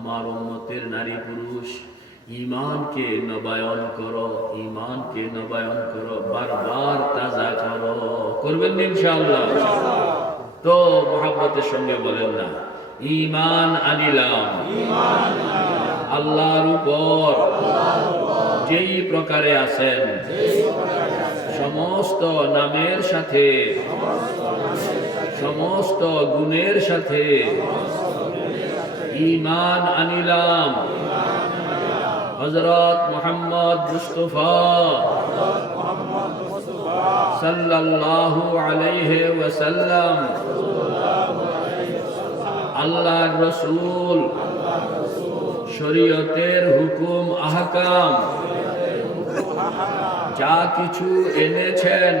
আমার উম্মতের নারী পুরুষ ঈমানকে নবায়ন করো, ঈমানকে নবায়ন করো, বারবার তাজা করো। করবেন ইনশাআল্লাহ? তো মুহাব্বতের সঙ্গে বলেন না, ঈমান আনিলাম আল্লাহর উপর যেই প্রকারে আছেন, সমস্ত নামের সাথে, সমস্ত গুণের সাথে ঈমান আনিলাম হযরত মুহাম্মদ মুস্তাফা সাল্লাল্লাহু আলাইহি ওয়াসাল্লাম আল্লাহর রাসূল শরীয়তের হুকুম আহকাম যা কিছু এনেছেন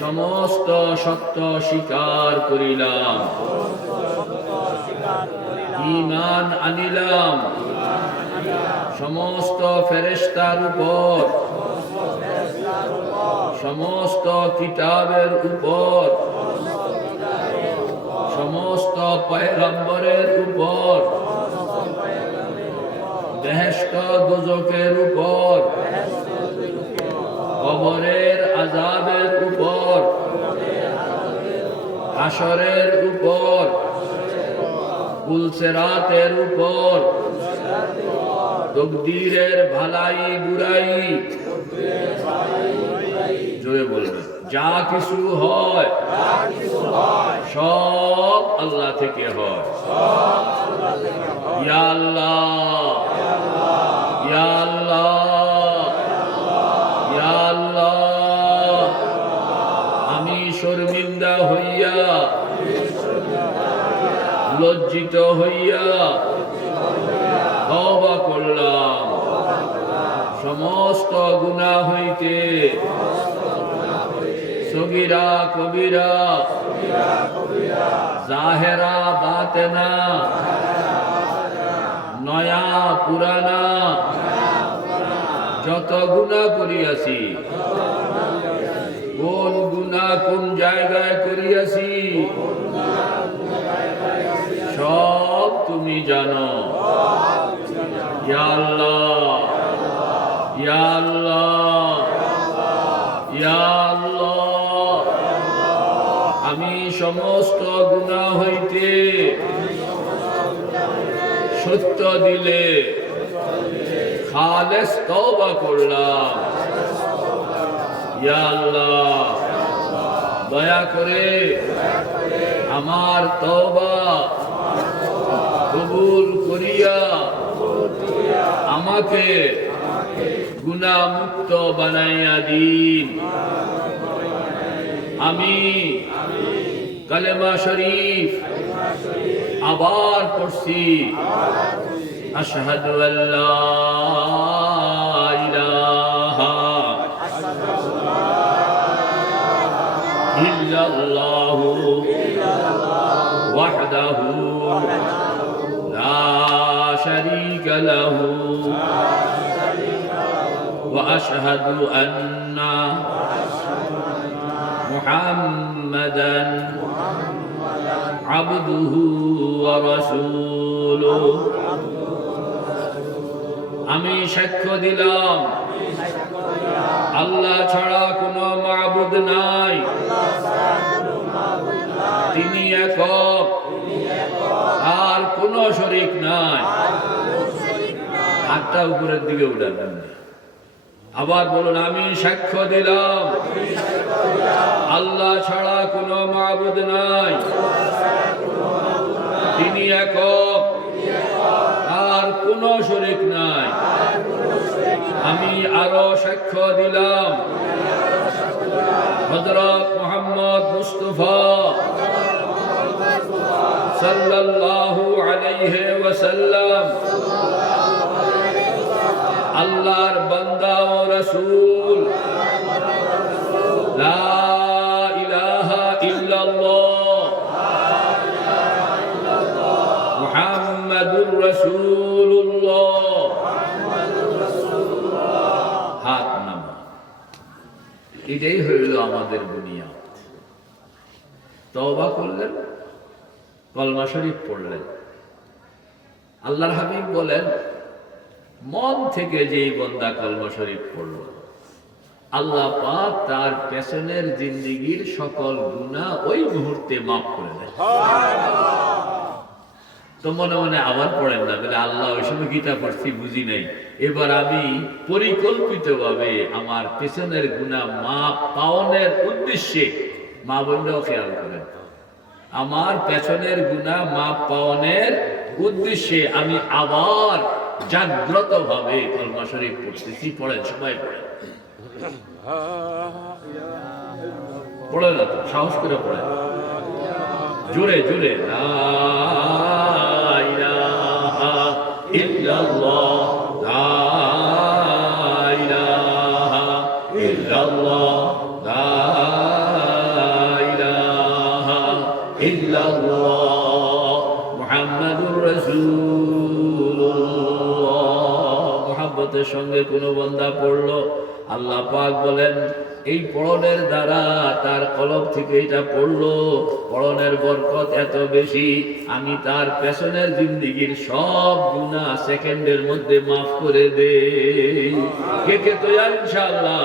সমস্ত সত্য স্বীকার করিলাম। ঈমান আনিলাম সমস্ত ফেরেশতার উপর, সমস্ত কিতাবের উপর, সমস্ত পয়গম্বরের উপর, বেহেশত দোজখের উপর, কবরের আযাবের উপর, হাশরের উপর, পুলসিরাতের উপর, তকদীরের ভালাই বুরাই, জোরে বলবেন, যা কিছু হয় সব আল্লাহ থেকে হয়। ইয়া আল্লাহ, ইয়া আল্লাহ, ইয়া আল্লাহ, আমি শর্মিন্দা হইয়া, লজ্জিত হইয়া তওবা করলাম সমস্ত গুনাহ হইতে, সগীরা কবিরা, জাহেরা বাতেনা, নয়া পুরানা, যত গুনাহ করিয়াছি, কোন গুনাহ কোন জায়গায় করিয়াছি সব তুমি জানো। ইয়া আল্লাহ, ইয়া আল্লাহ, ইয়া আল্লাহ, আমি সমস্ত গুনাহ হইতে সত্য দিলে খালেস তওবা করলাম। ইয়া আল্লাহ, দয়া করে আমার তওবা কবুল করিয়া আমাকে গুনাহ মুক্ত বানাইয়া দিন। আমি কালেমা শরীফ আবার পড়ছি, আশহাদু আল্লা ইলাহা ইল্লাল্লাহু ওয়াহদাহু লা শারীকা লাহু ওয়া আশহাদু আন্না মুহাম্মাদান আবদুহু ওয়া রাসূলুহু। আমি সাক্ষ্য দিলাম আল্লাহ ছাড়া কোনো মাবুদ নাই, তিনি একক, আর কোনো শরীক নাই। হাতটা উপরের দিকে উঠাবেন, আবার বলুন, আমি সাক্ষ্য দিলাম আল্লাহ ছাড়া কোনো মাবুদ নাই, তিনি একক, আর কোনো শরীক নাই। আমি আরো সাক্ষ্য দিলাম হযরত মুহাম্মদ মুস্তাফা সাল্লাল্লাহু আলাইহি ওয়াসাল্লাম আল্লাহর বান্দা ও রাসূল। লা ইলাহা ইল্লাল্লাহ মুহাম্মাদুর রাসূলুল্লাহ। হাত নামা, এটাই হইল আমাদের বুনিয়াদ। তওবা করলেন, কলমা শরীফ পড়লেন, আল্লাহর হাবিব বলেন, মন থেকে যেই বান্দা কলমা শরীফ পড়ল, আল্লাহ পাক তার পেছনের জিন্দেগীর সকল গুনাহ ওই মুহূর্তে মাফ করে দেন। তো মনে মনে আবার পড়েন না, বলে আল্লাহ ওই সময় গীতা পড়ছি বুঝি নাই, এবার আমি পরিকল্পিতভাবে আমার পেছনের গুনাহ মাফ পাওয়ানোর উদ্দেশ্যে, মা বোনরাও খেয়াল করেন, আমার পেছনের গুনাহ মাফ পাওয়ানোর উদ্দেশ্যে আমি আবার জাগ্রত ভাবে কলমা শরীফ পড়তেছি। পড়েন, সবাই পড়েন, পড়ে না তো, সাহস করে পড়েন, জোরে জোরে। লা ইলাহা ইল্লাল্লাহ, লা ইলাহা ইল্লাল্লাহ, লা ইলাহা ইল্লাল্লাহ, মুহাম্মাদুর রাসূলুল্লাহ। মুহাব্বতের সঙ্গে কোনো বান্দা পড়লো, আল্লাহ পাক বলেন এই পড়নের দ্বারা তার কলব থেকে এটা পড়লো, পড়নের বরকত এত বেশি, আমি তার পেছনের জিন্দেগীর সব গুনাহ সেকেন্ডের মধ্যে মাফ করে দেই। কে কে তৈরি ইনশাআল্লাহ?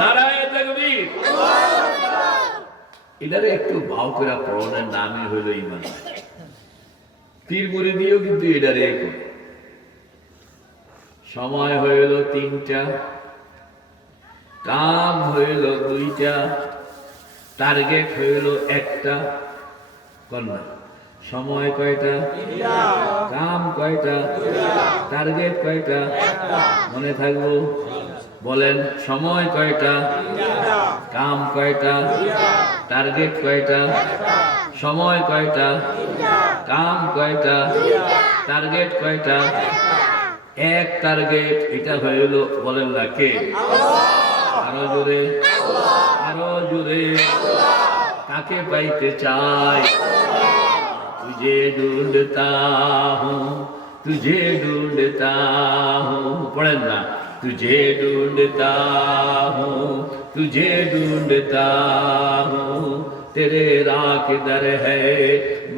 নারায়ে তাকবীর। এটারে একটু ভাও করে পড়নের নামই হইল ঈমান। পীর মুরিদিও কিন্তু এটারে করে। সময় হইল 3টা, কাম হইল 2টা, টার্গেট হইল 1টা। কন্যা সময় কয়টা? কাম কয়টা? টার্গেট কয়টা? মনে থাকবো? বলেন, সময় কয়টা? কাম কয়টা? টার্গেট কয়টা? সময় কয়টা? কাম কয়টা? টার্গেট কয়টা? 1 টার্গেট। এটা হইল, বলেন না কে? আরো জোরে, আরো জোরে। কাকে পাইতে চাই? তুঝে ঢুঁढता हूँ, तुझे ढूंढता हूँ। पढ़ें ना, तुझे ढूंढता हूँ, तुझे ढूंढता हूँ, तेरे राह किधर है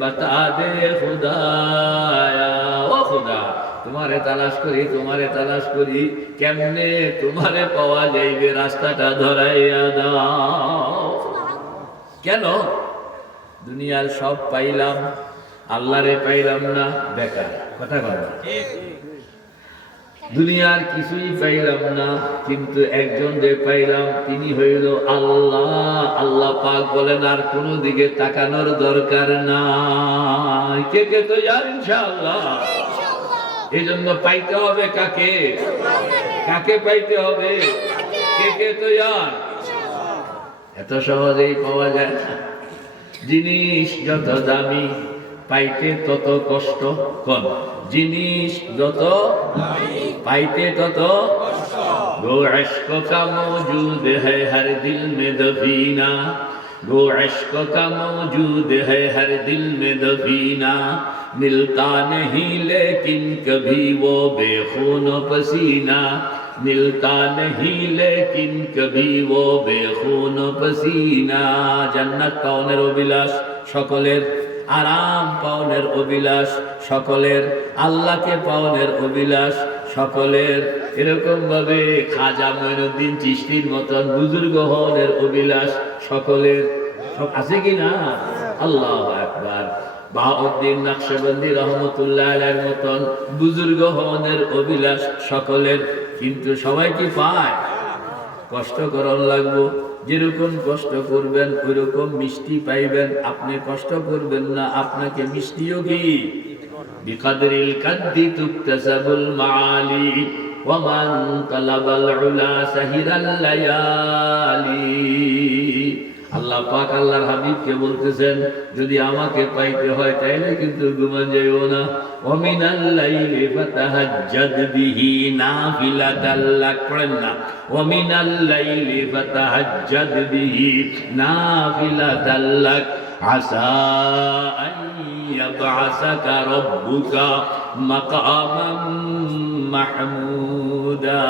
बता दे खुदाया। ओ खुदा, তোমারে তালাশ করি, তোমারে তালাশ করি, কেমনে তোমারে পাওয়া যাইবে, রাস্তাটা ধরাইয়া দাও। কেন? দুনিয়ার সব পাইলাম, আল্লাহরে পাইলাম না, বেকার কথা বলা। দুনিয়ার কিছুই পাইলাম না, কিন্তু একজন যে পাইলাম তিনি হইল আল্লাহ। আল্লাহ পাক বলেন আর কোনো দিকে তাকানোর দরকার নাই। কে কে তো জান ইনশাআল্লাহ? এই জন্য পাইতে হবে কাকে? কাকে পাইতে হবে? কে কে তো জান? এত সহজেই পাওয়া যায় না। জিনিস যত দামি পাইতে তত কষ্ট। কোন জিনিস যত পাইতে তত কষ্ট। গো ইশক কা মৌজুদ হ্যায় হর দিল মে দফিনা, গো ইশক কা মৌজুদ হ্যায় হর দিল মে দফিনা, मिलता नहीं लेकिन कभी वो बेखून पसीना, मिलता नहीं लेकिन कभी वो बेखून पसीना। जन्नत पाওনের অভিলাষ সকলের, আরাম পাওনের অভিলাষ সকলের, আল্লাহকে পাওনের অভিলাষ সকলের। এরকম ভাবে খাজা মঈনুদ্দিন চিশতির মতন বুজুর্গ হওয়ার অভিলাষ সকলের। আছে কি না? আল্লাহু আকবার। বাহাউদ্দিন নকশবন্দি রহমতুল্লাহ আলাইহির মতন বুজুর্গ হওয়ার অভিলাষ সকলের। কিন্তু সবাই কি পায়? কষ্ট করার লাগবো। যেরকম কষ্ট করবেন ওইরকম মিষ্টি পাইবেন। আপনি কষ্ট করবেন না, আপনাকে মিষ্টিও কি বিকদরিল কাদ্দি তুকতাসাবুল মাআলি ওয়া মান তালাবাল উলা সাহিরাল লায়ালি। আল্লাহ পাক আল্লাহর হাবিবকে বলতেছেন, যদি আমাকে পাইতে হয় তাইলে কিন্তু ঘুমান যাইও না। ওয়া মিনাল লাইলি ফাতাহাজ্জাদ বিহি নাফিলাতাল লাক। পড়েন না, ওয়া মিনাল লাইলি ফাতাহাজ্জাদ বিহি নাফিলাতাল লাক, আসা আন ইয়াবআসাকা রাব্বুকা মাকামান মাহমুদা।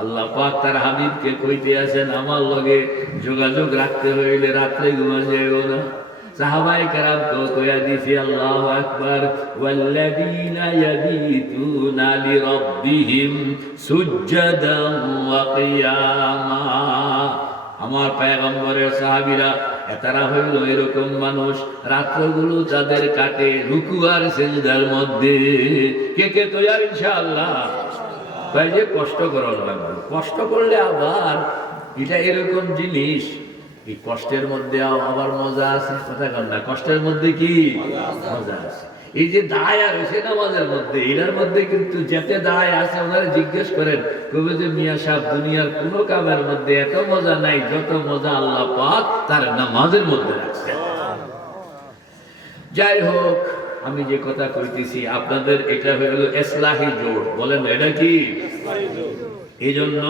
আল্লাহ পাক তার হাবিবকে কইতে আছেন, আমার লগে যোগাযোগ রাখতে হইলে রাত্রে ঘুমান যাইও না। সাহাবায়ে কেরাম তো কইয়া দিছি আল্লাহু আকবার ওয়াল্লাযীনা ইয়াবিতুনা লিরাব্বিহিম সুজদান ওয়া কিয়ামা। আমার পয়গম্বরের সাহাবীরা এতারা হইল এরকম মানুষ, রাত্রগুলো তাদের কাটে রুকু আর সিজদার মধ্যে। কে কে তৈরি ইনশাআল্লাহ? ভাই যে কষ্ট করার লাগবে, কষ্ট করলে আবার এটা এরকম জিনিস, এই কষ্টের মধ্যে আবার মজা আছে। কথা কন না, কষ্টের মধ্যে কি মজা আছে? এই যে দায় আর হয়েছে নামাজের মধ্যে, এটার মধ্যে কিন্তু যেতে দায় আছে ওনারা জিজ্ঞেস করেন, কবে যে মিয়া সাহেব দুনিয়ার কোন কামের মধ্যে এত মজা নাই যত মজা আল্লাহ পাক তার নামাজের মধ্যে রাখছে। যাই হোক, আমি যে কথা কইতেছি আপনাদের এটা হলো ইসলাহি জোড়। বলেন এটা কি? এই জন্য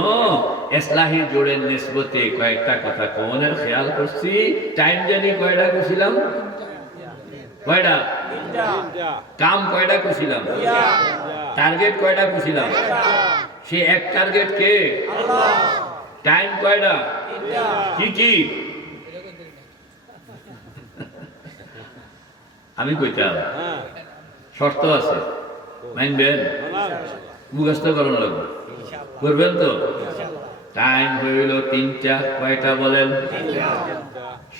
ইসলাহি জোড়ের নিসবতে কয়েকটা কথা কোনের খেয়াল করছি। টাইম জানি কয়টা কইছিলাম? কয়টা? কাম কয়টা কইছিলাম? টার্গেট কয়টা কইছিলাম? সে এক টার্গেট কে? আল্লাহ। টাইম কয়টা? কি কি? আমি কইতাম শর্ত আছে, মানবেন? মুখস্থ করানো লাগবে, করবেন তো? টাইম হইল 3টা। কয়টা বলেন?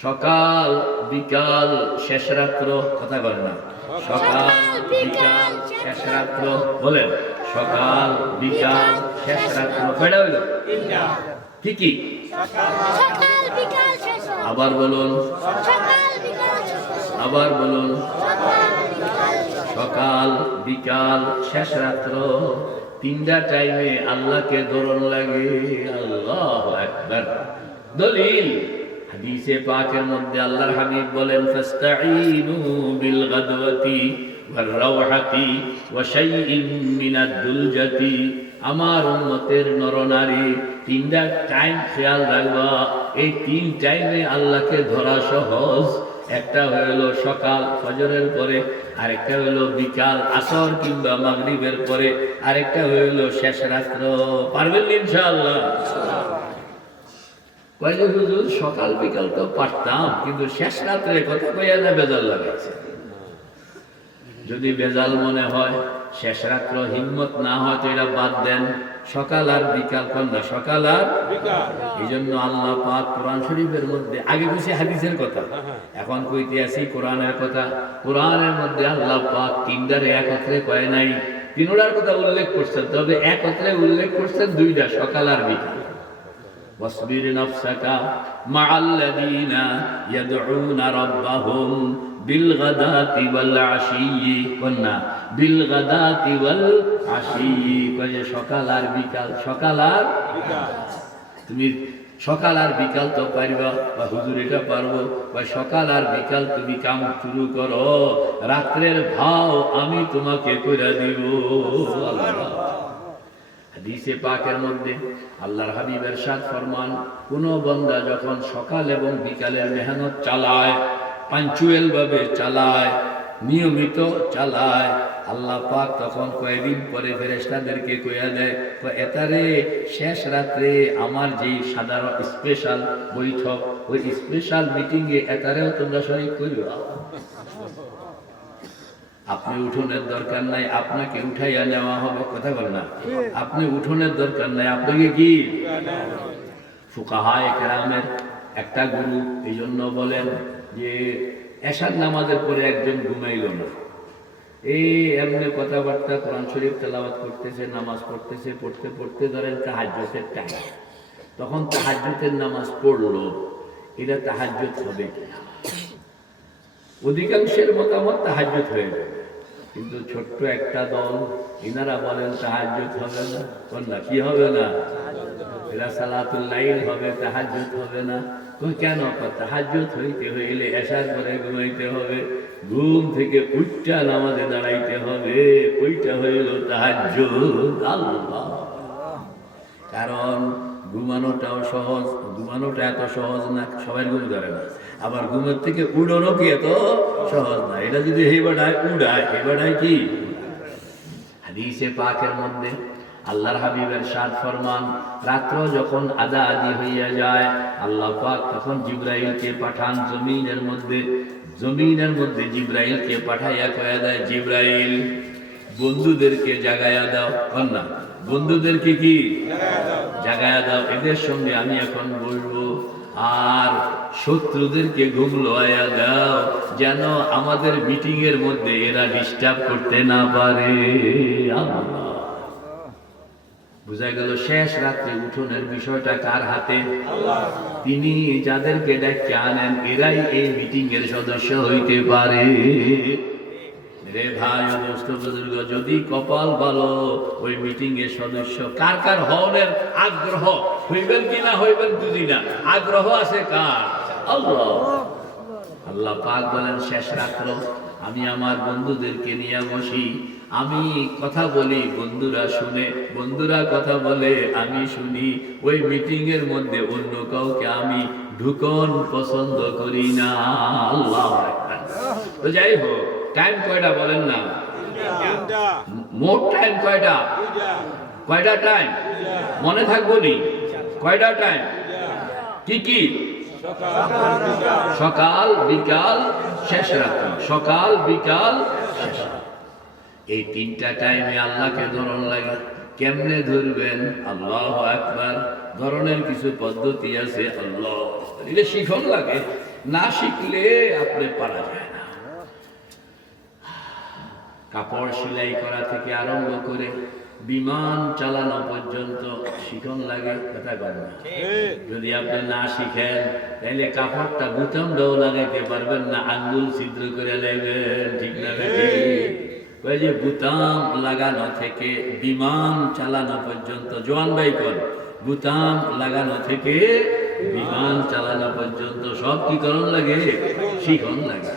সকাল বিকাল শেষ রাত্র। কথা বলেন না, সকাল বিকাল শেষ রাত্র। বলেন সকাল বিকাল শেষ রাত্র। কয়টা হইল? কি কি? আবার বলুন, আবার বলুন, সকাল বিকাল শেষ রাত্র। 3টা টাইমে আল্লাহকে ধরন লাগে। আল্লাহু আকবার। দলিল হাদিসে পাকের মধ্যে আল্লাহর হাবিব বলেন, ফাস্তাঈনু বিল গাদওয়াতি ওয়ার রাওহাতি ওয়া শাইইন মিনাদ দুলজাতি। আমার উম্মতের নরনারী 3টা টাইম খেয়াল রাখবা। এই 3 টাইমে আল্লাহকে ধরা সহজ। একটা হলো সকাল ফজরের পরে, আরেকটা হলো বিকাল আসর কিংবা মাগরিবের পরে, আরেকটা হলো শেষ রাত্র। পারবেন ইনশাআল্লাহ? কইলে হুজুর সকাল বিকাল তো পারতাম, কিন্তু শেষ রাত্রে কথা কইয়া না বেজাল লাগাইছে। যদি বেজাল মনে হয়, শেষ রাত্র হিম্মত না হয় তো এটা বাদ দেন। সকাল আর বিকাল কন্যা, সকাল আর বিকাল। এই জন্য আল্লাহ পাক কোরআন শরীফের মধ্যে, আগে বলছি হাদিসের কথা, এখন কইতে আসি কোরআনের কথা। কোরআনের মধ্যে আল্লাহ পাক 3টারে একত্রে কয় নাই, 3টার কথা উল্লেখ করছেন, তবে একত্রে উল্লেখ করছেন 2টা, সকাল আর বিকাল। ওয়াসবির নাফসাকা মাআল্লাযীনা ইয়াদউনা রাব্বাহুম বিল গাদাতি ওয়াল আশিয়্যি। কন্যা বিল গাদাতি ওয়াল আশিয়্যি, কয়ে সকাল আর বিকাল, সকাল আর বিকাল। তুমি সকাল আর বিকাল তো পারবা, বা হুজুর এটা পারবো, বা সকাল আর বিকাল তুমি কাম শুরু করো, রাত্রের ভাও আমি তোমাকে কইরা দিব। আল্লাহ হাদিসে পাকের মধ্যে আল্লাহর হাবিব ইরশাদ ফরমান, কোন বান্দা যখন সকাল এবং বিকালের মেহনত চালায়, পাঞ্চুয়াল ভাবে চালায়, নিয়মিত চালায়, আল্লাহ পাক তখন কয়েকদিন পরে ফেরেশতাদেরকে কইয়া দেয়, এটারে শেষ রাত্রে আমার যেই সাধারণ স্পেশাল বৈঠক, ওই স্পেশাল মিটিংয়ে এটারেও তোমরা শরীক করিবা। আপনি উঠোনের দরকার নাই, আপনাকে উঠাইয়া নেওয়া হবে। কথা বল না, আপনি উঠোনের দরকার নাই, আপনাকে কি? ফুকাহায়ে কেরামের একটা গুরু এই জন্য বলেন যে এশার নামাজের পরে একজন ঘুমাইল না, এই এমনি কথাবার্তা কোরআন শরীফ তেলাওয়াত করতেছে, নামাজ পড়তেছে, পড়তে পড়তে ধরেন তাহাজ্জুদের টাইম, তখন তাহাজ্জুদের নামাজ পড়লো, এটা তাহাজ্জুদ হবে কিনা? অধিকাংশের মতামত তাহাজ্জুদ হয়ে যাবে, কিন্তু ছোট্ট একটা দল ইনারা বলেন তাহাজ্জুদ হবে না। কন্যা কি হবে না? এরা সালাতুল লাইল হবে, তাহাজ্জুদ হবে না। কেন? তাহাজ্জুদ হইতে হইলে এশার পরে ঘুমাইতে হবে, ঘুম থেকে উঠটা নামাজে দাঁড়াইতে হবে, ওইটা হইল তাহাজ্জুদ। আল্লাহ, কারণ ঘুমানোটাও সহজ, ঘুমানোটা এত সহজ না, সবাই ঘুম ধরে না। আবার ঘুমের থেকে উড়ানো কি এত সহজ না। এটা যদি হেবাটায় উড়ায়, হেবাটায় কি? হাদিসে পাকের মধ্যে আল্লাহর হাবিবের ইরশাদ ফরমান, রাত্র যখন আদা আদি হইয়া যায়, আল্লাহ পাক তখন জিবরাইলকে পাঠান জমিনের মধ্যে। জমিনের মধ্যে জিব্রাইলকে পাঠাইয়া কয়া দেয়, জিব্রাইল বন্ধুদেরকে জাগায়া দাও, কন্যা বন্ধুদেরকে কি জাগায়া দাও, এদের সঙ্গে আমি এখন বসবো। আর শত্রুদেরকে ঘুম লোয়া দাও, যেন আমাদের মিটিং এর মধ্যে এরা ডিস্টার্ব করতে না পারে। বুঝা গেল শেষ রাত্রে উঠোনের বিষয়টা কার হাতে? তিনি যাদেরকে ডেকে আনেন এরাই এই মিটিং এর সদস্য হইতে পারে। রে ভাই ও দোস্ত বুজুর্গ, যদি কপাল ভালো ওই মিটিং এর সদস্য কার কার হওয়ার আগ্রহ, হইবেন কি না হইবেন বুঝি না, আগ্রহ আছে কার? আল্লাহ। আল্লাহ পাক বলেন শেষ রাত্র আমি আমার বন্ধুদেরকে নিয়ে বসি, আমি কথা বলি, বন্ধুরা শুনে, বন্ধুরা কথা বলে, আমি শুনি। ওই মিটিং এর মধ্যে অন্য কাউকে আমি ঢুকন পছন্দ করি না। আল্লাহ। তো যাই হোক, টাইম কয়টা বলেন না? মোট টাইম কয়টা? কয়টা টাইম মনে থাকবো নি? কয়টা টাইম? কি কি? সকাল, বিকাল, শেষ রাত্র। সকাল, বিকাল, শেষ রাত্র। এই তিনটা টাইমে আল্লাহকে ধরন লাগে। কেমনে ধরবেন? আল্লাহু আকবার। ধরনের কিছু পদ্ধতি আছে। আল্লাহ, এটা শিখন লাগে, না শিখলে আপনি পারা যায় না। কাপড় সেলাই করা থেকে আরম্ভ করে বিমান চালানো পর্যন্ত শিখন লাগে, কথা বলেন না? যদি আপনি না শিখেন তাহলে কাপড়টা বুতামটাও লাগাইতে পারবেন না, আঙ্গুল ছিদ্র করে লাগবেন, ঠিক না? ওই যে বুতাম লাগানো থেকে বিমান চালানো পর্যন্ত, জোয়ান ভাই কোন বুতাম লাগানো থেকে বিমান চালানো পর্যন্ত সব কি করণ লাগে? শিখন লাগে।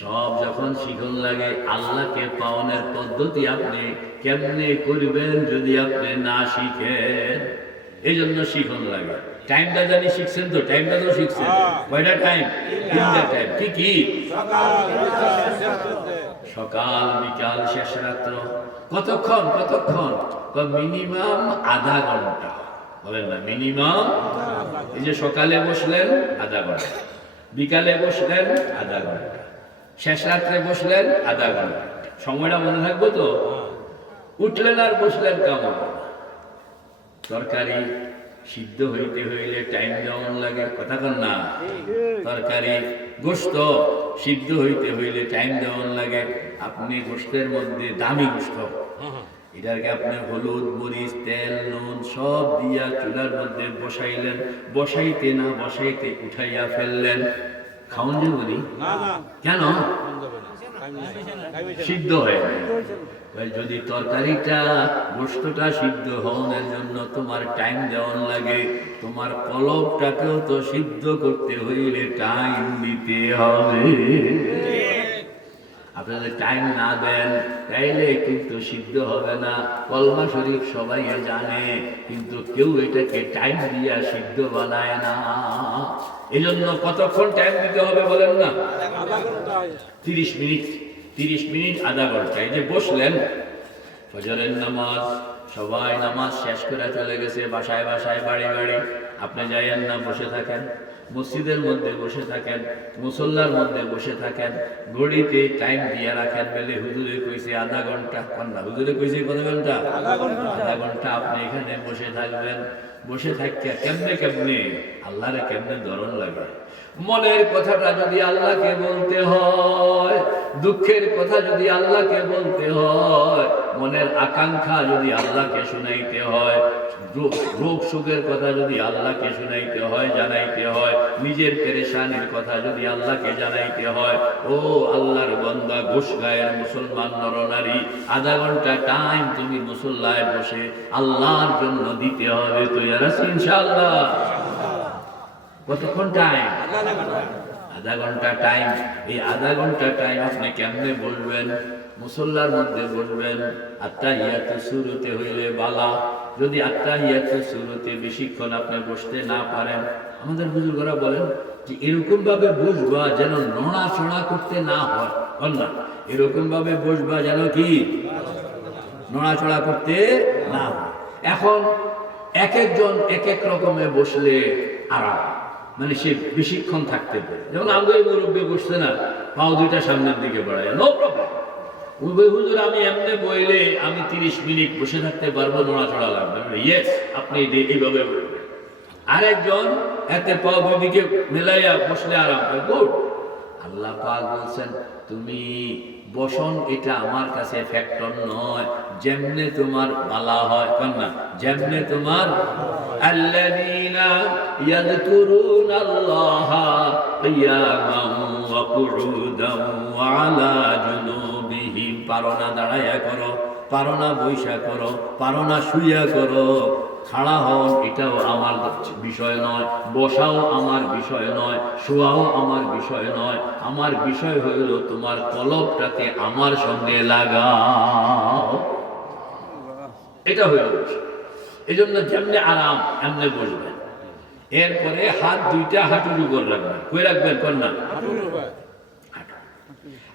সব যখন শিখন লাগে, আল্লাহকে পাওয়ানোর পদ্ধতি আপনি কেমনে করবেন যদি আপনি না শিখেন? এই জন্য শিখন লাগে। টাইমটা জানি শিখছেন তো? টাইমটা তো শিখছেন। কয়টা টাইম? তিনটা টাইম। কি কি? সকাল, বিকাল, শেষ রাত্র। কতক্ষণ? কতক্ষণ? মিনিমাম আধা ঘন্টা। বলেন না মিনিমাম? এই যে সকালে বসলেন আধা ঘন্টা, বিকালে বসলেন আধা ঘন্টা, শেষ রাত্রে বসলেন আধা ঘন্টা। সময়টা মনে থাকবো তো? উঠলেন আর বসলেন কেমন? তরকারি সিদ্ধ হইতে হইলে টাইম যেমন লাগে, কথা কন না? তরকারি গোশত সিদ্ধ হইতে হইলে টাইম যেমন লাগে। আপনি গোশতের মধ্যে দামি গোশত, এটাকে আপনি হলুদ, মরিচ, তেল, নুন সব দিয়া চুলার মধ্যে বসাইলেন, বসাইতে না বসাইতে উঠাইয়া ফেললেন, খাওন যে বলি কেন? সিদ্ধ হয়ে যদি তরকারিটা গোশতটা সিদ্ধ হওয়ার জন্য তোমার টাইম দেওয়ান লাগে, তোমার কলবটাকেও তো সিদ্ধ করতে হইলে টাইম দিতে হবে। আপনাদের টাইম না দেন তাইলে কিন্তু সিদ্ধ হবে না। কলমা শরীফ সবাই জানে, কিন্তু কেউ এটাকে টাইম দিয়া সিদ্ধ বানায় না। এই জন্য কতক্ষণ টাইম দিতে হবে বলেন না? 30 মিনিট। 30 মিনিট, আধা ঘন্টা। এই যে বসলেন, ফজরের নামাজ সবাই নামাজ শেষ করে চলে গেছে বাসায় বাসায়, বাড়ি বাড়ি। আপনি যাইয়েন না, বসে থাকেন মসজিদের মধ্যে, বসে থাকেন মুসল্লার মধ্যে, বসে থাকেন। ঘড়িতে টাইম দিয়ে রাখেন, বলে হুজুরে কইছে আধা ঘন্টা। কন্যা হুজুরে কইছে কত ঘন্টা? আধা ঘন্টা। আপনি এখানে বসে থাকবেন। বসে থাকিয়া কেমনে কেমনে আল্লাহরে কেমনে ধরন লাগে। মনের কথাটা যদি আল্লাহকে বলতে হয়, দুঃখের কথা যদি আল্লাহকে বলতে হয়, মনের আকাঙ্ক্ষা যদি আল্লাহকে শুনাইতে হয়, রোগ সুখের কথা যদি আল্লাহকে শুনাইতে হয়, জানাইতে হয়, নিজের পেরেশানির কথা যদি আল্লাহকে জানাইতে হয়, ও আল্লাহর বান্দা, ঘুষ গায়ের মুসলমান নরনারী, আধা ঘন্টা টাইম তুমি মুসল্লায় বসে আল্লাহর জন্য দিতে হবে। তো ইনশাআল্লাহ কতক্ষণ টাইম? আধা ঘন্টা টাইম। এই আধা ঘন্টা টাইম আপনি কেমনে বলবেন? মুসল্লার মধ্যে বলবেন। আত্তাহিয়াতু শুরুতে হইলে বালা। যদি আত্তাহিয়াতু শুরুতে বেশিক্ষণ আপনি বসতে না পারেন, আমাদের বুজুর্গরা বলেন যে এরকম ভাবে বসবা যেন নড়াচড়া করতে না হয়। না, এরকম ভাবে বসবা যেন কি নড়াচড়া করতে না হয়। এখন এক একজন এক এক রকমে বসলে আরাম, মানে সে বেশিক্ষণ থাকতে পারে। যেমন আগে মুরব্বী বসছে না, পাও দুইটা সামনের দিকে বাড়ায়, নো প্রবলেম। হুজুর আমি এমনি বইলে আমি 30 মিনিট বসে থাকতে পারবো, নড়াচড়া লাগবে। ইয়েস, আপনি এইভাবে বলবেন। আরেকজন এতে পাও দুই দিকে মেলাইয়া বসলে আরাম হয়, গুড। আল্লাহ পাক বলছেন তুমি বসন এটা আমার কাছে ফ্যাক্টর নয়, যেমনে তোমার বালা হয় কন্যা, যেমনে তোমার আল্লাযীনা ইয়াযকুরুনাল্লাহা কিয়ামান ওয়া কুউদান ওয়া আলা জুনুবিহিম। পারো না দাঁড়ায়া করো, পারো না বৈশা করো, পারো না শুইয়া করো, খাড়া হও এটাও আমার বিষয় নয়, বসাও আমার বিষয় নয়, শোয়াও আমার বিষয় নয়। আমার বিষয় হইল তোমার কলবটাকে আমার সঙ্গে লাগাও, এটা হইল বিষয়। এই জন্য যেমনি আরাম এমনি বসবেন। এরপরে হাত দুইটা হাঁটুর উপর রাখবেন। কই রাখবেন কন্যা?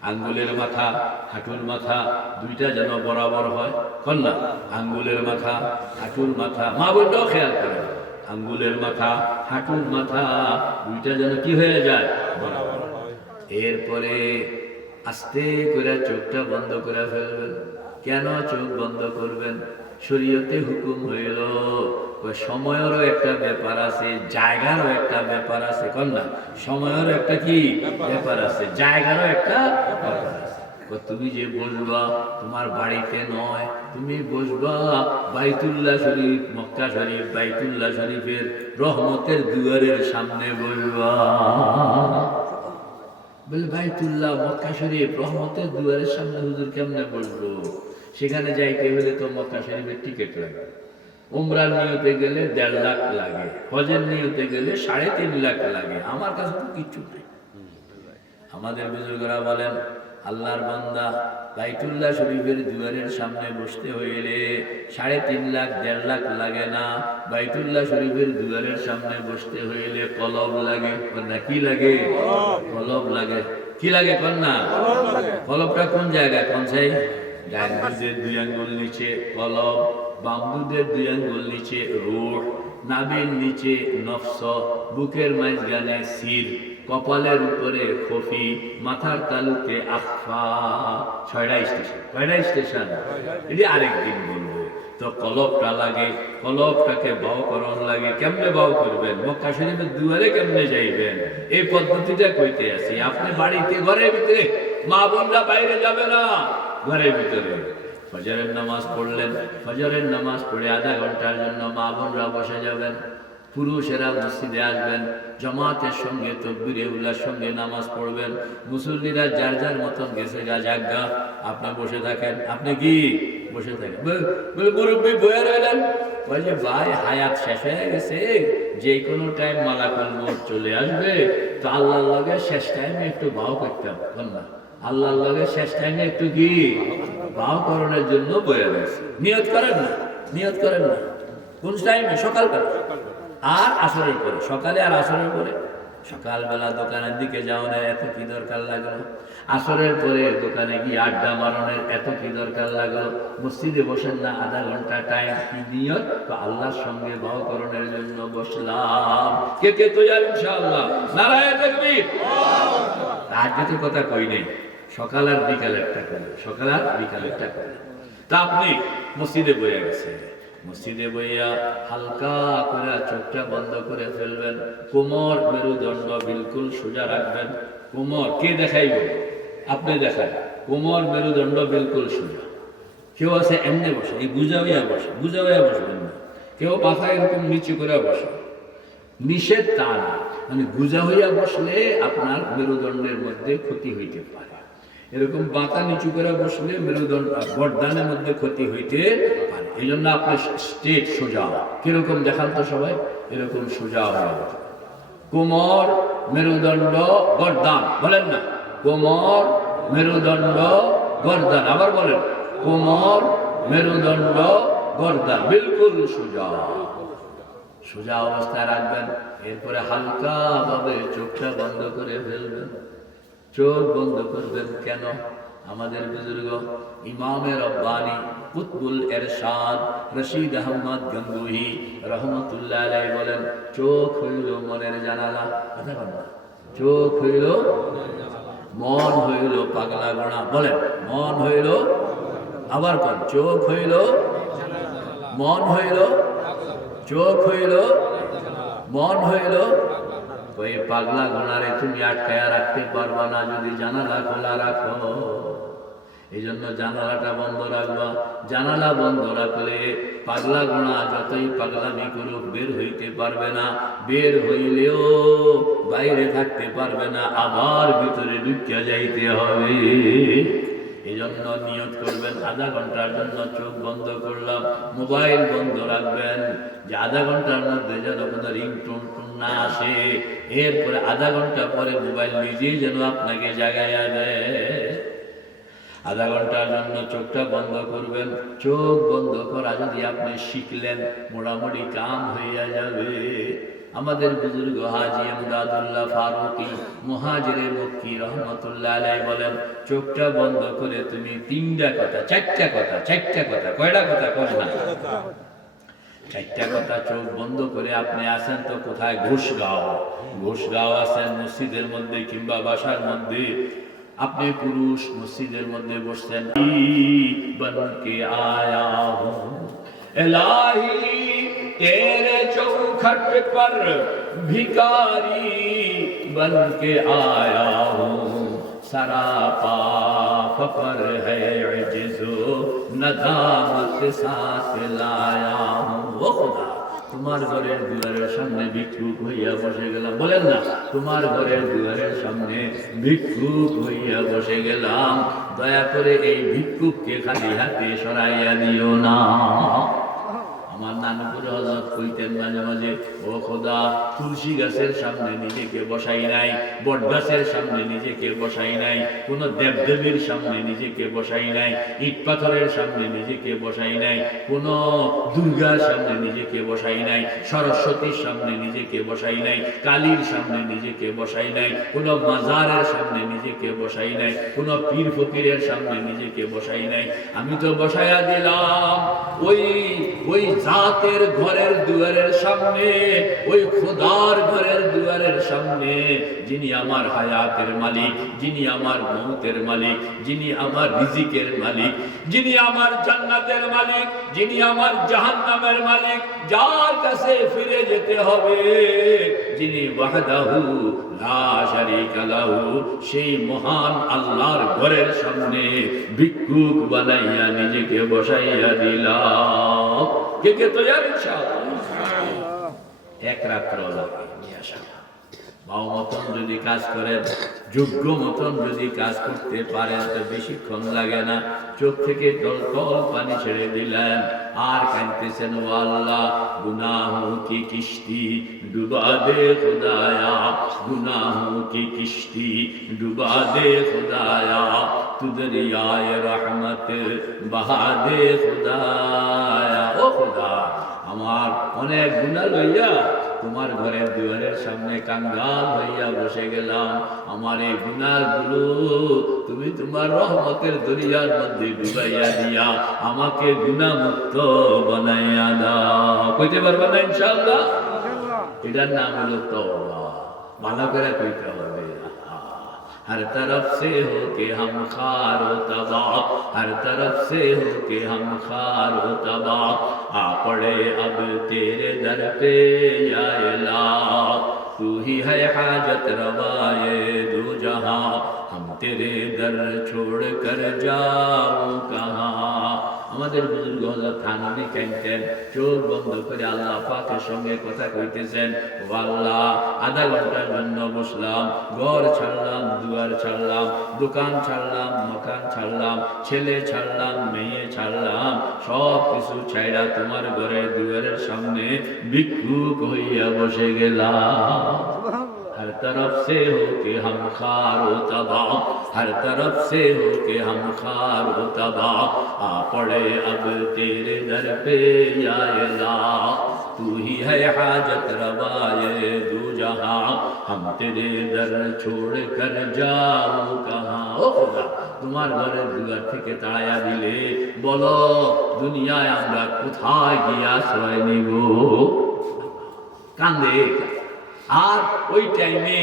আঙ্গুলের মাথা হাঁটুর মাথা দুইটা যেন বরাবর হয় কন্যা। আঙ্গুলের মাথা হাঁটুর মাথা, মা বোনটাও খেয়াল করেন, আঙ্গুলের মাথা হাঁটুর মাথা দুইটা যেন কি হয়ে যায়, বরাবর। এরপরে আস্তে করে চোখটা বন্ধ করে ফেলবেন। কেন চোখ বন্ধ করবেন? শরীয়তে হুকুম হইল সময়েরও একটা ব্যাপার আছে, জায়গারও একটা ব্যাপার আছে কন্যা। সময়েরও একটা কি ব্যাপার আছে, জায়গারও একটা ব্যাপার আছে। তুমি যে বসবা তোমার বাড়িতে নয়, তুমি বসবা বাইতুল্লাহ শরীফ, মক্কা শরীফ, বাইতুল্লাহ শরীফের রহমতের দুয়ারের সামনে বসবা। বলে বাইতুল্লাহ মক্কা শরীফ রহমতের দুয়ারের সামনে হুজুর কেমনে বসবো? সেখানে যাইতে হলে তো মক্কা শরীফের টিকিট লাগে, উমরার নিয়তে গেলে 1.5 লাখ লাগে, হজের নিয়তে গেলে 3.5 লাখ লাগে। আমার কাছে তো কিচ্ছু নেই। আমাদের বুজুর্গরা বলেন আল্লাহর বান্দা বাইতুল্লাহ শরীফের দুয়ারের সামনে বসতে হইলে 3.5 লাখ 1.5 লাখ লাগে না। বাইতুল্লাহ শরীফের দুয়ারের সামনে বসতে হইলে কলব লাগে না, কি লাগে? কলব লাগে। কি লাগে কন্যা? কলবটা কোন জায়গায়? কোন সাই? ডাইনদের 2 আঙ্গুল নিচে কলব, বামদের 2 আঙ্গুল নিচে রুহ, নাভির নিচে নফস, বুকের মাঝখানে সির, কপালের উপরে খফি, মাথার তালুতে আখফা। 6টা স্টেশন। কয়টা স্টেশন? এটি আরেকদিন বলবো। তো কলবটা লাগে, কলবটাকে বাউকরণ লাগে। কেমনে বাউ করবেন? মক্কা শরীফের দুয়ারে কেমনে যাইবেন? এই পদ্ধতিটা কইতে আছি। আপনি বাড়িতে ঘরের ভিতরে, মা বোনরা বাইরে যাবে না, ঘরের ভিতরে ফজরের নামাজ পড়লেন, ফজরের নামাজ পড়ে আধা ঘন্টার জন্য মা বোনরা বসে যাবেন। পুরুষেরা মসজিদে আসবেন, জামাতের সঙ্গে তাকবীরে উল্লার সঙ্গে নামাজ পড়বেন। মুসল্লিরা যার যার মতন গেছে গা জাগা, আপনি বসে থাকেন। আপনি কি বসে থাকেন? বলে মুরব্বী বয়ে রইলেন। ওই যে ভাই হায়াত শেষ হয়ে গেছে, যে কোনো টাইম মালাকুল মউত চলে আসবে, তো আল্লাহর লগে শেষ টাইমে একটু ভাও করতাম না, আল্লাহর লগে শেষ টাইমে একটু কি ভাও করণের জন্য বয়ে গেছে। নিয়ত করেন না, নিয়ত করেন না। কোন টাইমে? সকালবেলা আর আসরের পরে। সকালে আর আসরের পরে। সকালবেলা দোকানের দিকে যাওয়ার এত কি দরকার লাগলো? আসরের পরে দোকানে গিয়ে আড্ডা মারানোর এত কি দরকার লাগলো? মসজিদে বসেন না আধা ঘন্টা টাইম, কি নিয়ত? তো আল্লাহর সঙ্গে ভাবকরণের জন্য বসলাম। কে কে তৈরি ইনশাআল্লাহ? নারায়ে তাকবীর। তাহাজ্জুদের কথা কই নেই, সকাল আর বিকাল একটা করে, সকাল আর বিকাল একটা করে। তা আপনি মসজিদে বইয়া গেছেন, মসজিদে বইয়া হালকা করে চোখটা বন্ধ করে ফেলবেন। কোমর মেরুদণ্ড বিলকুল সোজা রাখবেন। কোমর কে দেখাইব? আপনি দেখায়। কোমর মেরুদণ্ড বিলকুল সোজা। কেউ আছে এমনি বসে, এই গুজা হইয়া বসে, গুজা হইয়া বসবেন না। কেউ মাথা এরকম নিচু করে বসে, নিষেধ তা না, মানে গুজা হইয়া বসলে আপনার মেরুদণ্ডের মধ্যে ক্ষতি হইতে পারে। এরকম বাতা নিচু করে বসলে মেরুদণ্ড গর্দানের মধ্যে ক্ষতি হইতে পারে। এই জন্য আপনার স্ট্রেট সোজা। কিরকম দেখান তো সবাই? এরকম সোজা হয়ে যাবে। কোমর মেরুদণ্ড গর্দান, বলেন না? কোমর মেরুদণ্ড গর্দান। আবার বলেন, কোমর মেরুদণ্ড গর্দান, বিলকুল সোজা। সোজা অবস্থায় রাখবেন। এরপরে হালকা ভাবে চোখটা বন্ধ করে ফেলবেন। চোখ বন্ধ করবেন কেন? আমাদের বুজুর্গ ইমামে রব্বানি কুতবুল এরশাদ রশিদ আহমদ গঙ্গুহি রহমতুল্লাহ আলাইহি বলেন, চোখ হইল মনের জানালা। কথা বলেন, চোখ হইল মন হইল পাগলা ঘোড়া। বলেন মন হইল, আবার কোন, চোখ হইল, মন হইল, চোখ হইল, মন হইল। ওই পাগলা ঘোড়ারে তুমি আটকায়া রাখতে পারবা না যদি জানালা খোলা রাখো। এই জন্য জানালাটা বন্ধ রাখবা। জানালা বন্ধ রাখলে পাগলা ঘোড়া যতই পাগলামি করুক বের হইতে পারবে না। বের হইলেও বাইরে থাকতে পারবে না, আবার ভিতরে ঢুকিয়া যাইতে হবে। এই জন্য নিয়ত করবেন আধা ঘন্টার জন্য চোখ বন্ধ করলাম, মোবাইল বন্ধ রাখবেন, যে আধা ঘন্টার মধ্যে যেন কোনো রিংটোন না আসে। এরপরে আধা ঘন্টা পরে মোবাইল নিজেই যেন আপনাকে জাগাইয়া দেয়। আধা ঘন্টার জন্য চোখটা বন্ধ করবেন। চোখ বন্ধ করা যদি আপনি শিখলেন, মোটামুটি কাম হইয়া যাবে। আমাদের বুজুর্গ হাজী আমদাদুল্লাহ ফারুকি মুহাজিরে মক্কি রহমতুল্লাহ আলাইহি বলেন, চোখটা বন্ধ করে তুমি তিনটা কথা, চারটা কথা, কয়টা কথা কয় না, চারটা কথা চোখ বন্ধ করে আপনি আসেন তো কোথায়, ঘোষগাঁও আছেন মসজিদের মধ্যে কিংবা বাসার মধ্যে, আপনি পুরুষ মসজিদের মধ্যে বসছেন, বনকে আয়া হুঁ ইলাহি तेरे चौखट पर भिखारी बन के आया हूँ, सरापा फकर है जिसो नदामत साथ लाया हूँ। वो खुदा তোমার ঘরের দুয়ারের সামনে ভিক্ষুক হইয়া বসে গেলাম। বলেন না, তোমার ঘরের দুয়ারের সামনে ভিক্ষুক হইয়া বসে গেলাম, দয়া করে এই ভিক্ষুককে খালি হাতে সরাইয়া দিও না। আমার নানুপুর হযরত কইতেন মাঝে মাঝে, ও খোদা তুলসী গাছের সামনে নিজেকে বসাই নাই, বট গাছের সামনে নিজেকে বসাই নাই, কোন দেবদেবীর সামনে নিজেকে বসাই নাই, ইট পাথরের সামনে নিজেকে বসাই নাই, কোন দুর্গার সামনে নিজেকে বসাই নাই, সরস্বতীর সামনে নিজেকে বসাই নাই, কালীর সামনে নিজেকে বসাই নাই, কোন মাজারের সামনে নিজেকে বসাই নাই, কোন পীর ফকিরের সামনে নিজেকে বসাই নাই। আমি তো বসাইয়া দিলাম ওই জাতের ঘরের দুয়ারের সামনে, ওই খোদার ঘরের দুয়ারের সামনে, যিনি আমার হায়াতের মালিক, যিনি আমার মৌতের মালিক, যিনি আমার রিজিকের মালিক, যিনি আমার জান্নাতের মালিক, যিনি আমার জাহান্নামের মালিক, যার কাছে ফিরে যেতে হবে, যিনি ওয়াহদাহু লা শারীকা লাহু, সেই মহান আল্লাহর ঘরের সামনে ভিক্ষুক বানাইয়া নিজেকে বসাইয়া দিলাম। কে কে তৈয়ার ইনশাআল্লাহ? এক রাত্র লাগে নিয়ে আসা। ভাও মতন যদি কাজ করেন, যোগ্য মতন যদি কাজ করতে পারেন তো বেশিক্ষণ লাগে না। চোখ থেকে টলটল পানি ছেড়ে দিলেন, আর কাঁদতেছেন, ও আল্লাহ গুনাহোं की किश्ती डुबा दे खुदाया, गुनाहों की किश्ती डुबा दे खुदाया, तू दरियाए रहमत बहा दे खुदाया। ও খোদা, আমার অনেক গুনাহ লইয়া তোমার ঘরের দুয়ারের সামনে কাঙ্গাল হইয়া বসে গেলাম, আমার এই গুনাহগুলো তুমি তোমার রহমতের দরিয়ার মধ্যে ডুবাইয়া দিয়া আমাকে গুনাহমুক্ত বানাইয়া দাও। কইতে পারবেন না ইনশাআল্লাহ? এটার নাম হলো তওবা। ভালো করে কইতে হবে। हर तरफ से हो के हम खार हो तबाह, हर तरफ से हो के हम खार हो तबाह, आ पड़े अब तेरे दर पे या इलाह, तू ही है हाजत रवाए दो जहां, हम तेरे दर छोड़ कर जाऊं कहां। আমাদের বুজুর্গ হযরত থানভী কাঁদতেন, চোখ বন্ধ করে আল্লাহ পাকের সঙ্গে কথা কইতেছেন, ও আল্লাহ আধা ঘন্টার জন্য বসলাম, ঘর ছাড়লাম, দুয়ার ছাড়লাম, দোকান ছাড়লাম, মকান ছাড়লাম, ছেলে ছাড়লাম, মেয়ে ছাড়লাম, সব কিছু ছাইড়া তোমার ঘরের দুয়ারের সামনে ভিক্ষুক হইয়া বসে গেলাম। हर तरफ से हो के हम खार हो तबाह, हर तरफ से हो के हम खार हो तबाह, आ पड़े अब तेरे दर पे या इलाह, तू ही है हाजत रवाए दो जहां, हम तेरे दर छोड़ कर जाऊं कहां। ও খোদা, তোমার ঘরের দুয়ার থেকে তাড়াইয়া দিলে বলো দুনিয়ায় আমরা কোথায় গিয়ে আশ্রয় নিব? কান্দে। আর ওই টাইমে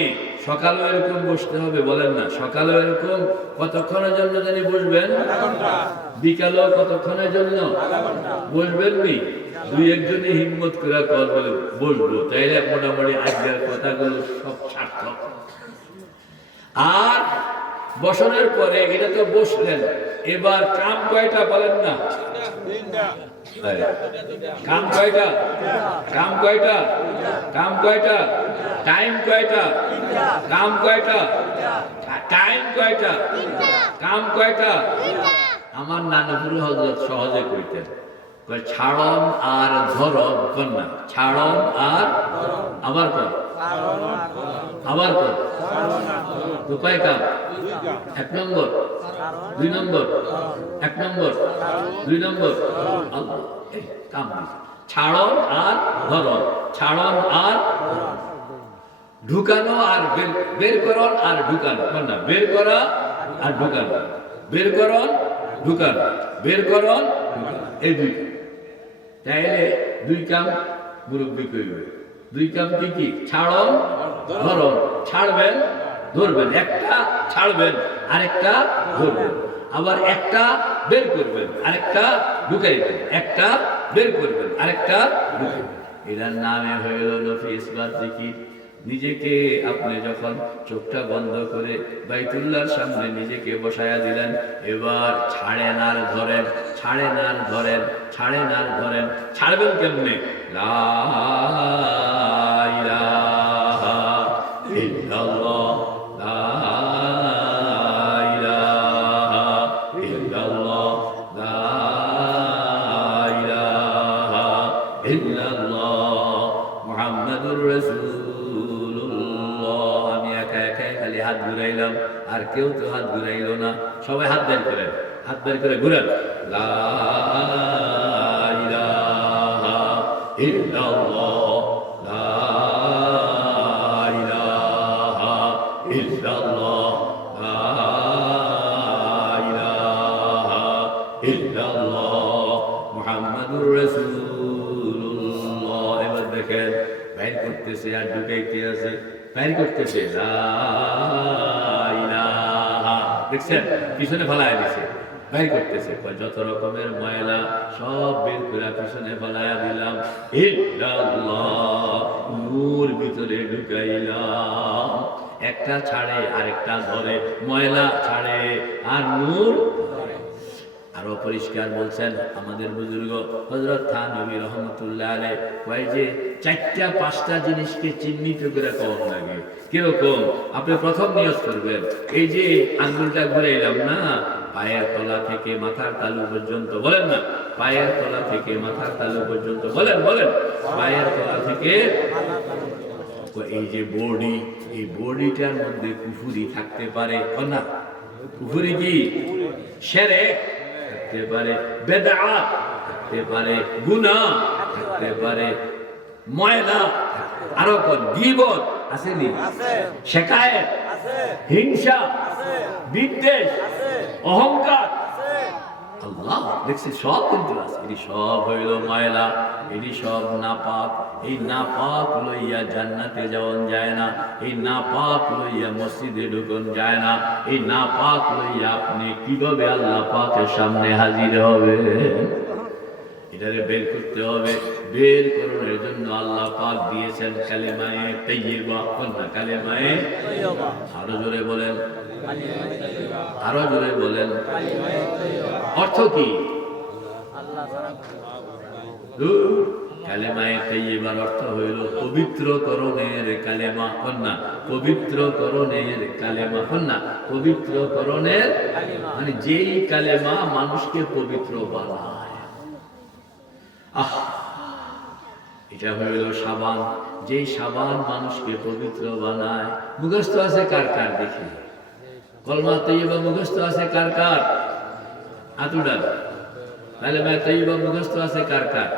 সকালেও এরকম বসতে হবে, বলেন না? সকালেও এরকম কতক্ষণের জন্য জানি বসবেন? বিকালেও কতক্ষণের জন্য বসবেন? দুই একজনে হিম্মত করে কল বলে বসবো, তাইলে মোটামুটি আজকের কথাগুলো সব সার্থক। আর বসনের পরে এটা তো বসলেন, এবার কাম কয়টা বলেন না? কাম কয়টা? কাম কয়টা? কাম কয়টা? টাইম কয়টা? কাম কয়টা? টাইম কয়টা? কাম কয়টা? আমার নানপুর হযরত সহজে কইতেন, ছাড়ন আর ধরন, কন্যা ছাড়ন আর আবার কর, আবার কর, উপায় কাম। 1 নম্বর, 2 নম্বর, 1 নম্বর, 2 নম্বর, কাম। ছাড়ন আর ধরন, ছাড়ন আর ঢুকানো আর বের করন আর ঢুকানো, কন্যা বের করা আর ঢুকানো, বের করন ঢুকানো, বের করন এই দুই। তাইলে 2 কাম মুরব্বী কইবে। 2 কাম কি কি? ছাড়ন ধরন, ছাড়বেন ধরবেন, একটা ছাড়বেন আরেকটা ধরবেন, আবার একটা বের করবেন আরেকটা ঢুকাইবেন, একটা বের করবেন আরেকটা ঢুকাইবেন। এটার নামে হইল নফি ইসবাত জিকির। নিজেকে আপনি যখন চোখটা বন্ধ করে বাইতুল্লাহর সামনে নিজেকে বসায়া দিলেন, এবার ছাড়েন আর ধরেন, ছাড়েন আর ধরেন, ছাড়েন আর ধরেন। ছাড়বেন কেমনে? লা ইলাহা ইল্লাল্লাহ, লা ইলাহা ইল্লাল্লাহ, লা ইলাহা ইল্লাল্লাহ মুহাম্মাদুর রাসূলুল্লাহ। আমি একা একাই খালি হাত ঘুরাইলাম, আর কেউ তো হাত ঘুরাইল না। সবাই হাত বের করেন, হাত বের করে ঘুরান। লা ইলাহা ইল্লাল্লাহ, লা ইলাহা ইল্লাল্লাহ, লা ইলাহা ইল্লাল্লাহ মুহাম্মাদুর রাসূলুল্লাহ। এবার দেখেন বাইর করতেছে আর ঢুকাইতে আছে, বাইর করতেছে লা ইলাহা, দেখছেন পিছনে ফেলায় দিছে, বাইর করতেছে। যত রকমের ময়লা সব বের করে পিছনে ফেলায়া দিলাম, ইল্লাল্লাহ নূর ভিতরে ঢুকাইলাম। একটা ছাড়ে আরেকটা ধরে, ময়লা ছাড়ে আর নূর। আরো পরিষ্কার বলছেন আমাদের বুজুর্গ হযরত থানভী রহমাতুল্লাহ আলাইহি, কয় যে 4টা-5টা জিনিসকে চিহ্নিত করে কম লাগে। কিরকম? আপনি প্রথম নিয়ত করবেন, এই যে আঙ্গুলটা ঘুরাইলাম না, পায়ের তলা থেকে মাথার তালু পর্যন্ত, বলেন না? পায়ের তলা থেকে মাথার তালু পর্যন্ত, বলেন বলেন, পায়ের তলা থেকে। এই যে বডি, এই বডিটার মধ্যে কুফুরি থাকতে পারে না? কুফুরি কি? শিরক থাকতে পারে, বেদাত থাকতে পারে, গুনাহ থাকতে পারে, ময়লা, আরো কোন গীবত আসেনি, শিকায়েত, হিংসা, বিদ্বেষ, অহংকার, আল্লাহ দেখছি সব কিন্তু আছে। এটি সব হইল ময়লা, এটি সব নাপাক। এই নাপাক লইয়া জান্নাতে যাওয়া যায় না, এই নাপাক লইয়া মসজিদে ঢুকন যায় না, এই নাপাক লইয়া আপনি কিভাবে আল্লাহ পাকের সামনে হাজির হবে? এটারে বের করতে হবে। বের করার জন্য আল্লাহ পাক দিয়েছেন কালেমায়ে তাইয়্যিবা, কোনটা? কালেমায়ে তাইয়্যিবা। আরো জোরে বলেন, আরো জোরে বলেন। অর্থ কি? কালেমায়ে তাইয়্যিবার অর্থ হইল পবিত্রকরণের কালেমা, কন্যা পবিত্রকরণের কালেমা, কন্যা পবিত্রকরণের, মানে যেই কালেমা মানুষকে পবিত্র বানায়। এটা হইল সাবান, যেই সাবান মানুষকে পবিত্র বানায়। মুখস্থ আছে কার কার? দেখি কলমা তাইয়্যিবা মুখস্থ আছে কার কার? আতুডান। কালেমা তাইয়্যিবা মুখস্থ আছে কার কার?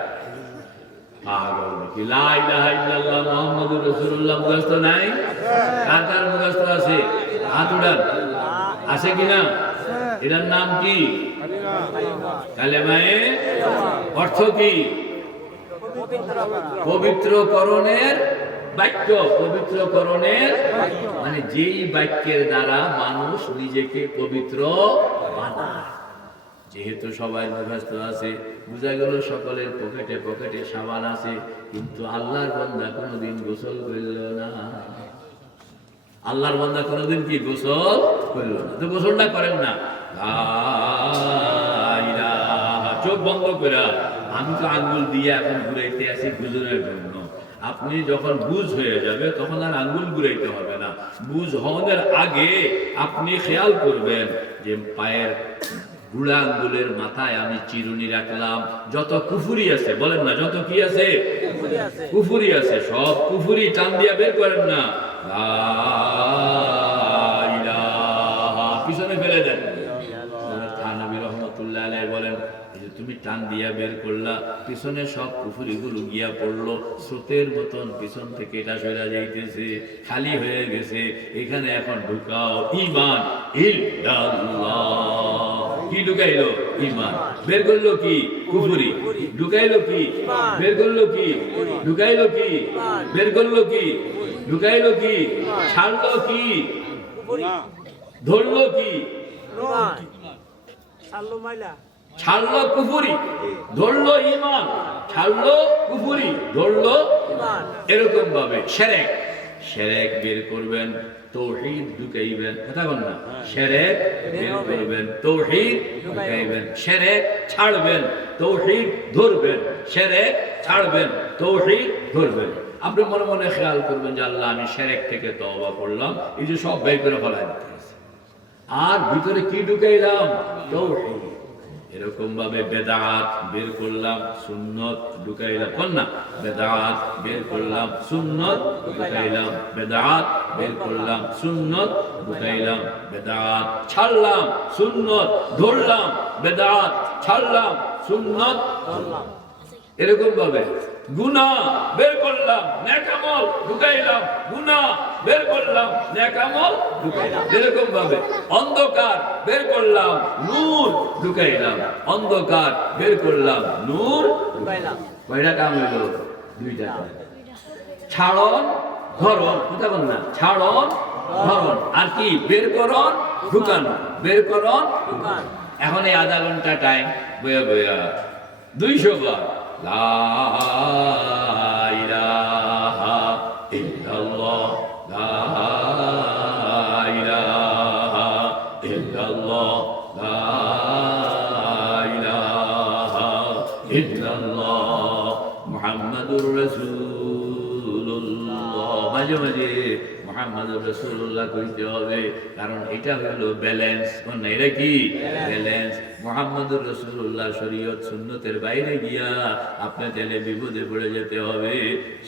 পাগল নাকি? লা ইলাহা ইল্লাল্লাহ মুহাম্মাদুর রাসূলুল্লাহ মুখস্থ নাই? কার কার মুখস্থ আছে? আতুডান। আছে কিনা? এটার নাম কি? কালেমায়ে। অর্থ কি? পবিত্রকরণের বাক্য, পবিত্রকরণের মানে যেই বাক্যের দ্বারা মানুষ নিজেকে পবিত্র বানায়। যেহেতু সবাই ব্যস্ত আছে, বুঝা গেল সকলের পকেটে পকেটে সাবান আছে, কিন্তু আল্লাহর বান্দা কোনোদিন গোসল করল না। আল্লাহর বান্দা কোনোদিন কি গোসল করল না? তো গোসলটা করেন না, চোখ বন্ধ করে। আমি তো আঙ্গুল দিয়ে এখন ঘুরাইতে আছি বুঝনের জন্য। আপনি যখন বুঝ হয়ে যাবে তখন আর আঙ্গুল ঘুরাইতে হবে না। বুঝ হওয়ার আগে আপনি খেয়াল করবেন যে পায়ের বুড়া আঙ্গুলের মাথায় আমি চিরুনি রাখলাম। যত কুফুরি আছে, বলেন না, যত কি আছে? কুফুরি আছে, সব কুফুরি টান দিয়া বের করেন না, পিছনে ফেলে দেন। থানবী রহমতুল্লাহ আলাইহি বলেন, তুমি টান দিয়া বের করলা, পিছনে সব কুফুরি গুলো গিয়া পড়লো, স্রোতের মতন পিছন থেকে এটা সরা যাইতেছে, খালি হয়ে গেছে। এখানে এখন ঢুকাও ঈমান ইল্লাল্লাহ। কি ঢুকাইলো? ঈমান। বের করলো কি? কুফরি। ঢুকাইলো কি? বের করলো কি? ঢুকাইলো কি? বের করলো কি? ঢুকাইলো কি? ছাড়লো কি? ধরলো কি? ছাড়লো কুফরি, ধরলো ঈমান। ছাড়লো কুফরি, ধরলো ঈমান। এরকম ভাবে শিরক, শিরক বের করবেন, তাওহীদ ঢুকাইবেন। কথা বল না, শিরক বের করবেন, তাওহীদ ঢুকাইবেন। শিরক ছাড়বেন, তাওহীদ ধরবেন। শিরক ছাড়বেন, তাওহীদ ধরবেন। আপনি মনে মনে খেয়াল করবেন যে আল্লাহ, আমি শিরক থেকে তওবা করলাম, এই যে সব বের করে ফেলাই দিতে আছে, আর ভিতরে কি ঢুকাইলাম? তাওহীদ। এরকম ভাবে বেদাত বের করলাম, সুন্নত ঢুকাইলাম। কোন না, বেদাত বের করলাম, সুন্নত ঢুকাইলাম। বেদাত বের করলাম, সুন্নত ঢুকাইলাম। বেদাত ছাড়লাম, সুন্নত ধরলাম। বেদাত ছাড়লাম, সুন্নত ধরলাম। এরকম ভাবে গুনাহ বের করলাম, নেক আমল ঢুকাইলাম। গুনাহ বের করলাম, নেক আমল ঢুকাইলাম। এরকম ভাবে অন্ধকার বের করলাম, নূর ঢুকাইলাম। অন্ধকার বের করলাম, নূর ঢুকাইলাম। কয়টা কাম হইল? দুইটা। ছাড়ন, ধরন। কথা বল না, ছাড়ন, ধরন। আর কি? বের করন, ঢুকানো। বের করন, ঢুকানো। এখন এই আধা ঘন্টা টাইম বইয়া বইয়া 200 বার লা ইলাহা ইল্লাল্লাহ, লা ইলাহা ইল্লাল্লাহ, লা ইলাহা ইল্লাল্লাহ মুহাম্মাদুর রাসূলুল্লাহ। মাঝে মাঝে মুহাম্মাদুর রাসূলুল্লাহ কইতে হবে, কারণ এটা হলো ব্যালেন্স। কোন না, এটা কি? ব্যালেন্স। মুহাম্মাদুর রাসূলুল্লাহ শরীয়ত সুন্নতের বাইরে গিয়া আপনি তাহলে বিপদে পড়ে যেতে হবে।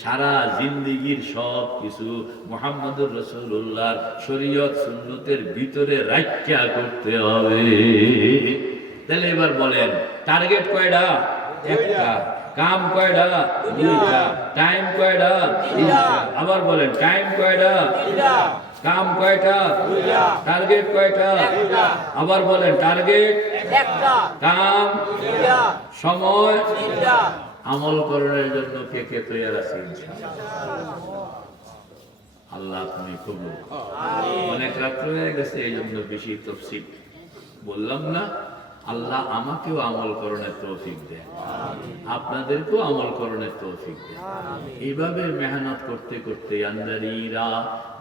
সারা জিন্দেগীর সব কিছু মুহাম্মাদুর রাসূলুল্লাহর শরীয়ত সুন্নতের ভিতরে রাখিয়া করতে হবে। তাহলে এবার বলেন, টার্গেট কয়টা? একটা। কাম কয়টা? দুইটা। টাইম কয়টা? তিনটা। আবার বলেন, টাইম কয়টা? তিনটা। কাম কয়টা? দুইটা। টার্গেট কয়টা? একটা। আবার বলেন, টার্গেট একটা, কাম দুইটা, সময় তিনটা। আমল করার জন্য কে কে তৈরি আছেন? আল্লাহ তুমি কবুল। অনেক রাত্র হয়ে গেছে, এই জন্য বেশি তাফসীর বললাম না। আল্লাহ আমাকেও আমল করণের তৌফিক দেন, আপনাদেরকেও আমল করণের তৌফিক দেন। এইভাবে মেহনত করতে করতে আন্দারিরা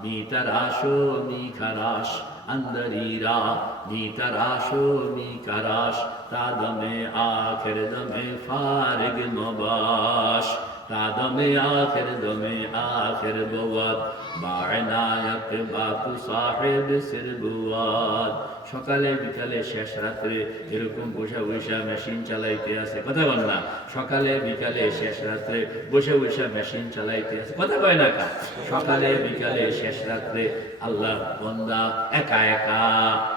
মিতারাশো মিখারাশ, আন্দারিরা মিতারাশো মিকারাশ, তাদমে আখের দমে ফারেগ নবাশ, তাদমে আখের দমে আখের বওয়াদ, বায়নায়াত বাতু সাহেব সিরবুয়াদ। সকালে বিকালে শেষ রাত্রে এরকম বসে বসে মেশিন চালাইতে আছে। কথা বল না, সকালে বিকালে শেষ রাত্রে বসে বসে মেশিন চালাইতে আছে। কথা কয় না কা? সকালে বিকালে শেষ রাত্রে আল্লাহ বান্দা একা একা,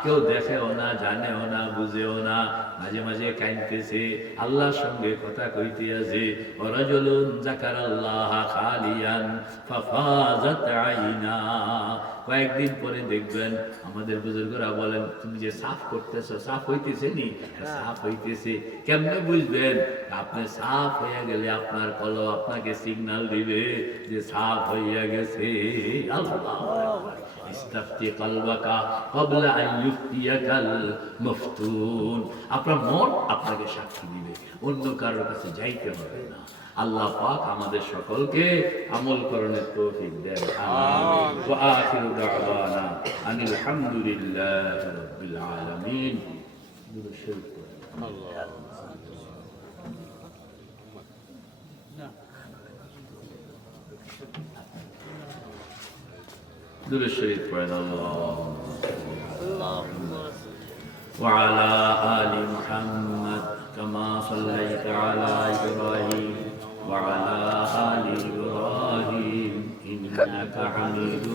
কেউ দেখেও না, জানেও না, বুঝেও না, মাঝে মাঝে কাঁদতেছে, আল্লাহর সঙ্গে কথা কইতে আছে। ওয়ারাজুলুন যাকারাল্লাহ খালিয়ান ফাফাজাত আইনা। কয়েকদিন পরে দেখবেন আমাদের বুজুর্গরা বলেন, তুমি যে সাফ করতেছো সাফ হইতেছে নি? সাফ হইতেছে। কেমনে বুঝবেন? আপনি সাফ হয়ে গেলে আপনার কলব আপনাকে সিগন্যাল দিবে যে সাফ হইয়া গেছে। আল্লাহ ইস্তাফতি কলবাকা ক্বাবলা আন ইফতিয়াকাল মাফতুন। আপনার মন আপনাকে সাক্ষী দিবে, অন্য কারোর কাছে যাইতে হবে না। আল্লাহ পাক আমাদের সকলকে আমল করণের তৌফিক দেন। আমিন। ওয়া আখিরু দাওয়ানা আনিল হামদুলিল্লাহি রাব্বিল আলামিন। দুরূদ শরীফ পড়েন। আল্লাহুম্মা وعلى آل محمد كما صليت على إبراهيم وعلى آل إبراهيم إنك حميد